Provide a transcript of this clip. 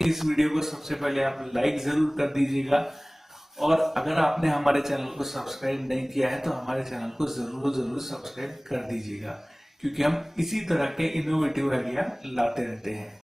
इस वीडियो को सबसे पहले आप लाइक जरूर कर दीजिएगा, और अगर आपने हमारे चैनल को सब्सक्राइब नहीं किया है तो हमारे चैनल को जरूर सब्सक्राइब कर दीजिएगा, क्योंकि हम इसी तरह के इनोवेटिव आइडिया लाते रहते हैं।